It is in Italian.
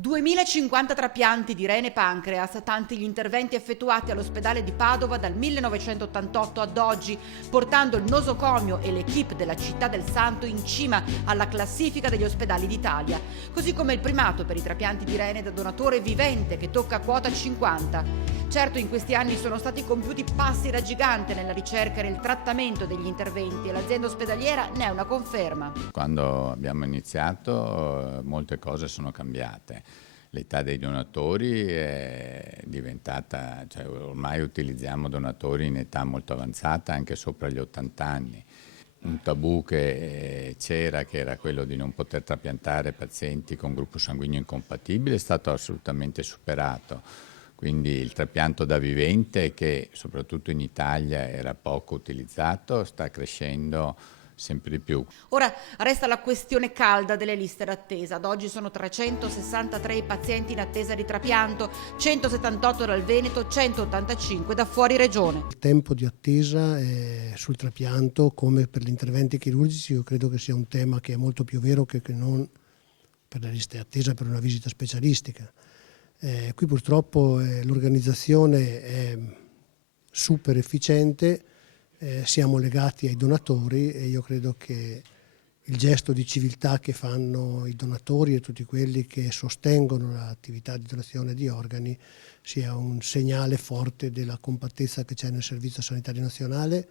2050 trapianti di rene e pancreas, tanti gli interventi effettuati all'ospedale di Padova dal 1988 ad oggi, portando il nosocomio e l'equipe della Città del Santo in cima alla classifica degli ospedali d'Italia, così come il primato per i trapianti di rene da donatore vivente che tocca quota 50. Certo, in questi anni sono stati compiuti passi da gigante nella ricerca e nel trattamento degli interventi e l'azienda ospedaliera ne è una conferma. Quando abbiamo iniziato molte cose sono cambiate. L'età dei donatori è diventata, cioè ormai utilizziamo donatori in età molto avanzata, anche sopra gli 80 anni. Un tabù che c'era, che era quello di non poter trapiantare pazienti con gruppo sanguigno incompatibile, è stato assolutamente superato. Quindi il trapianto da vivente, che soprattutto in Italia era poco utilizzato, sta crescendo sempre di più. Ora resta la questione calda delle liste d'attesa. Ad oggi sono 363 i pazienti in attesa di trapianto, 178 dal Veneto, 185 da fuori regione. Il tempo di attesa sul trapianto, come per gli interventi chirurgici, io credo che sia un tema che è molto più vero che non per le liste d'attesa per una visita specialistica. Qui purtroppo l'organizzazione è super efficiente, siamo legati ai donatori e io credo che il gesto di civiltà che fanno i donatori e tutti quelli che sostengono l'attività di donazione di organi sia un segnale forte della compattezza che c'è nel Servizio Sanitario Nazionale